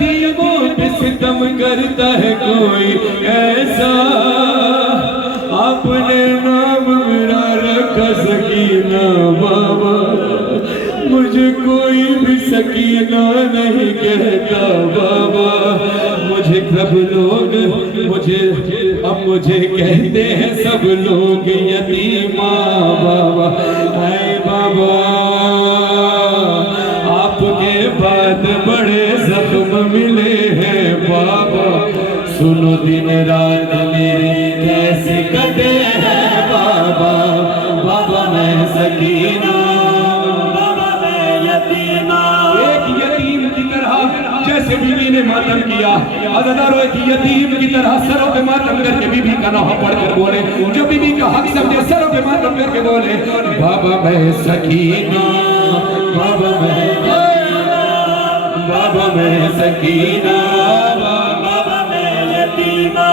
यतीमों पे सितम करता है कोई ऐसा, आपने नाम मेरा रखा सकीना बाबा, मुझे कोई भी सकीना नहीं कहता बाबा, मुझे सब लोग मुझे कहते हैं सब लोग यतीमा बाबा। हाय बाबा आपके बाद बड़े जख्म मिले हैं बाबा, सुनो दिन रात मेरे कैसे कटे हैं बाबा, बाबा मैं सकीना बाबा मैं यतीमा। एक यतीम की तरह जैसे बीवी ने मातम किया, अज़ादारों एक यतीम की तरह सरों पे मातम करके बीबी का नाम पढ़कर बोले, जो बीबी का हक समझे सरों पे मातम करके बोले बाबा मैं सकीना बाबा मैं बाबा मैं सकीना बाबा मैं यतीमा।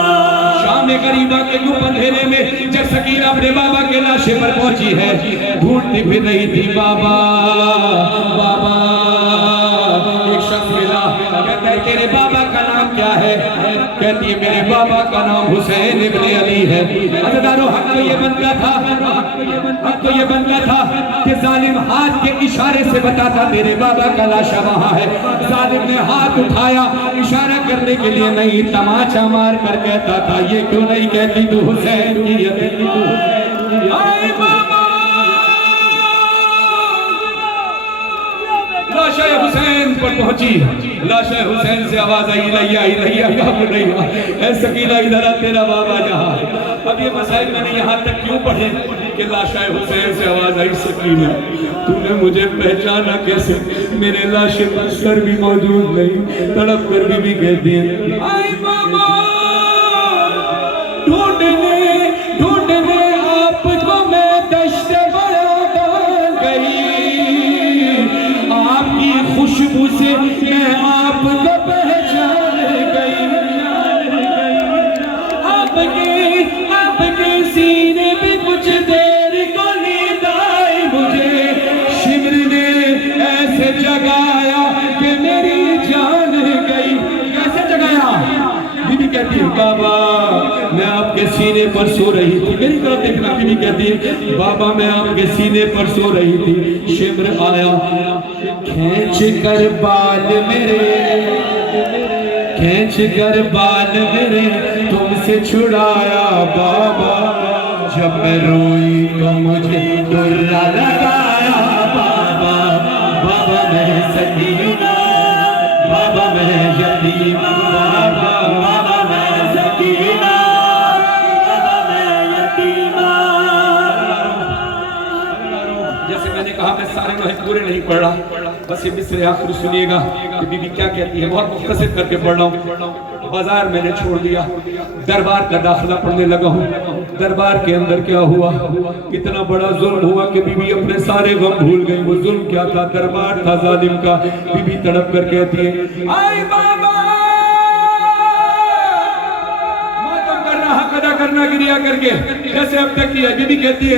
शाम गरीबा के गुप अंधेरे में जब सकीना अपने बाबा के लाशे पर पहुंची है, ढूंढती फिर रही थी बाबा बाबा। एक शख्स मिला, कहता है तेरे बाबा का नाम क्या है? कहती है मेरे बाबा का नाम हुसैन इब्ने अली है। अज़ादारों हक तो ये बनता था कि जालिम हाथ के इशारे से बताता तेरे बाबा का लाशा वहां है। जालिम ने हाथ उठाया इशारा करने के लिए, नहीं तमाचा मार कर कहता था ये क्यों नहीं कहती तू हुसैन की यतीम तू हाय बाबा। लाशा हुसैन पर पहुंची, लाशा हुसैन से आवाज आई लैया ऐ सकीना इधर आ तेरा बाबा जहाँ है। अब ये मसाइल मैंने यहाँ तक क्यों पढ़े कि लाशा हुसैन से आवाज आई सकीना तूने मुझे पहचाना कैसे? मेरे लाशे पर सर भी मौजूद नहीं, तड़प कर भी कहती है आई बाबा ढूंढने आपको मैं दश्त बयां गई, आपकी खुशबू से मैं आपको पहचान गई, आपके सीने में कुछ देर को नींद आई मुझे, शिमर ने ऐसे जगाया कि मेरी जान गई। कैसे जगाया? बीबी कहती है बाबा मैं आपके सीने पर सो रही थी, मेरी तरफ देखना। बीबी कहती है बाबा मैं आपके सीने पर सो रही थी, शिमर आया खींच कर बाल मेरे तुमसे छुड़ाया बाबा, जब मैं रोई तो मुझे दुर्रा लगाया बाबा, बाबा मैं सकीना बाबा मैं यतीम बाबा, बाबा मैं सकीना बाबा मैं यतीमा। जैसे मैंने कहा मैं सारे लोहे पूरे नहीं पढ़ रहा, बस ये मिसरे आखिर सुनिएगा कि बीबी क्या कहती है, बहुत मुख्तसर करके पढ़ रहा हूँ। बाजार मैंने छोड़ दिया, दरबार का दाखिला पढ़ने लगा हूँ। दरबार के अंदर क्या हुआ, कितना बड़ा जुल्म हुआ कि बीबी अपने सारे गम भूल गई। वो जुल्म क्या था? दरबार था जालिम का। बीबी तड़प कर कहती है आई बाबा मातम करना हक अदा करना गिरिया करके जैसे अब तक किया। बीबी कहती है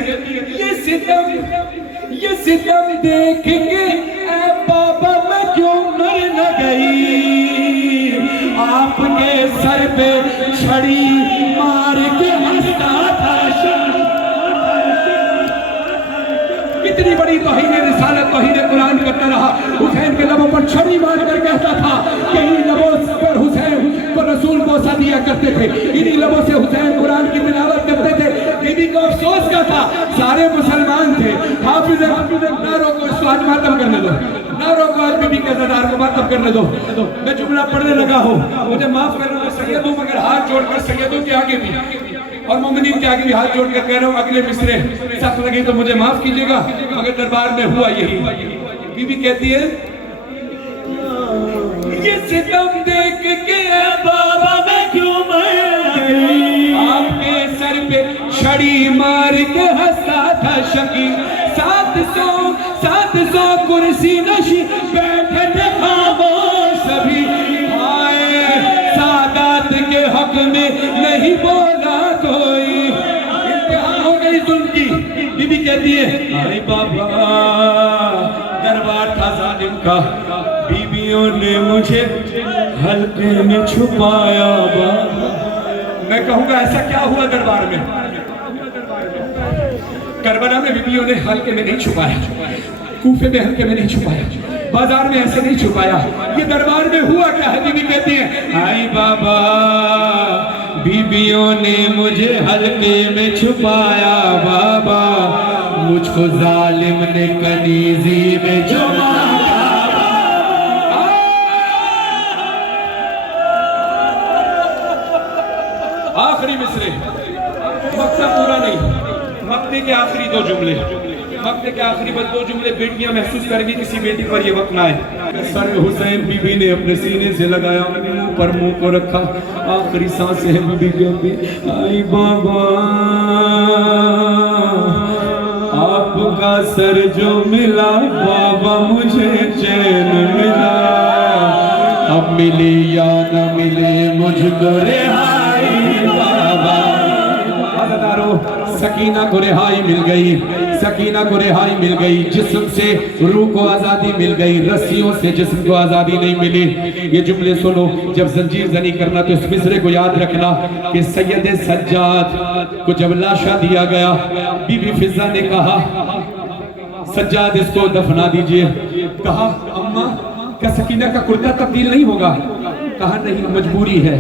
ये सितम देख के बाबा मैं क्यों मर न गई, आपके सर पे छड़ी मार के हंसता था। कितनी बड़ी तौहीन रिसालत तौहीन कुरान करता रहा। हुसैन के लबों पर छड़ी मार कर कहता था कि इन लबों पर हुसैन को रसूल बोसा दिया करते थे, इन्हीं लबों से हुसैन कुरान की तिलावत करते थे। बीबी को अफसोस क्या था, सारे मुसलमान थे। हाफिज नारों को इसको आज मातम करने दो, नारों को आज बीबी के ज़दार को मातम करने दो। मैं जुमला पढ़ने लगा हूँ, मुझे माफ करना मैं सैयद हूँ, मगर हाथ जोड़कर सैयदों के आगे भी और मोमिनीन के आगे भी हाथ जोड़कर कह रहा हूँ, अगले मिसरे सख्त लगे तो मुझे माफ कीजिएगा, मगर दरबार में हुआ यही। बीबी कहती है ये सितम देख के बाबा मैं क्यों मर गई, आपके सर पे छड़ी मार के हंसता था शकी। 700 कुर्सी नशी बैठे थे खामोश सभी, आए सादात के हक में नहीं बोला कोई। इंतहा हो गई जुल्म की। बीबी कहती है अरे बाबा दरबार था जालिम का, बीबियों ने मुझे हल्के में छुपाया बाबा। मैं कहूंगा ऐसा क्या हुआ दरबार में? करबला में बीबियों ने हल्के में नहीं छुपाया, कूफे में हल्के में नहीं छुपाया, बाजार में ऐसे नहीं छुपाया। ये दरबार में हुआ क्या है? बीबी कहती है आई बाबा, बीबियों ने मुझे हल्के में छुपाया बाबा, मुझको जालिम ने कनीजी में छुपाया। आखिरी मिसरे, मक्ता पूरा नहीं, मक्ते के आखिरी दो जुमले, मक्ते के आखिरी बस दो जुमले बेटियां महसूस करेंगी किसी बेटी पर ये वक्त ना आए। सर हुसैन बीबी ने अपने सीने से लगाया, मुंह पर मुंह को रखा, आखिरी सांस है बीबी कहती आई बाबा, आपका सर जो मिला बाबा मुझे चैन मिला, अब मिले या न मिले मुझको रिहाई बाबा। सकीना को रिहाई मिल गई, सकीना को रिहाई मिल गई, जिस्म से रूह को आजादी मिल गई, रस्सियों से जिस्म को आजादी नहीं मिली। ये जुमले सुनो, जब जंजीर जनी करना तो इस मिसरे को याद रखना कि सैयद सज्जाद को जब लाशा दिया गया, बीबी फिजा ने कहा सज्जाद इसको दफना दीजिए। कहा अम्मा क्या सकीना का कुर्ता तब्दील नहीं होगा? कहा नहीं, मजबूरी है।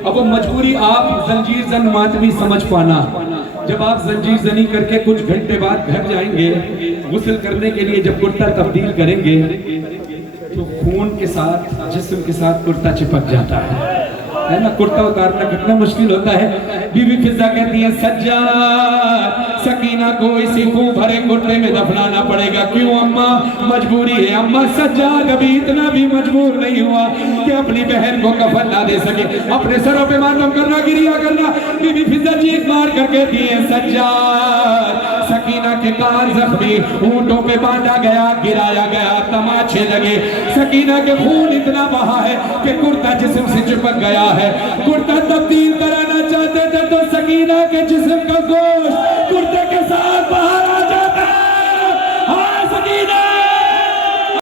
अब वो मजबूरी आप जंजीर जन मातमी समझ पाना। जब आप जंजीर जनी करके कुछ घंटे बाद घर जाएंगे, गुस्ल करने के लिए जब कुर्ता तब्दील करेंगे तो खून के साथ, जिस्म के साथ कुर्ता चिपक जाता है ना। कुर्ता उतारना कितना मुश्किल होता है। बीबी फिजा कहती है सज्जाद, सकीना को इसी खून भरे कुर्ते में दफनाना पड़ेगा। क्यों अम्मा? मजबूरी है अम्मा। सज्जाद अभी इतना भी मजबूर नहीं हुआ कि अपनी बहन को कफन ना दे सके। अपने सरों पे मातम करना, गिरिया करना। बीबी फिजा चीख मार कर कहती है सज्जाद, सकीना के कान जख्मी, ऊंटों पे बांधा गया, गिराया गया, तमाचे लगे। सकीना के खून इतना बहा है कि कुर्ता जिस्म से चिपक गया है। कुर्ता तब्दील कराना चाहते थे तो सकीना के जिस्म का गोश्त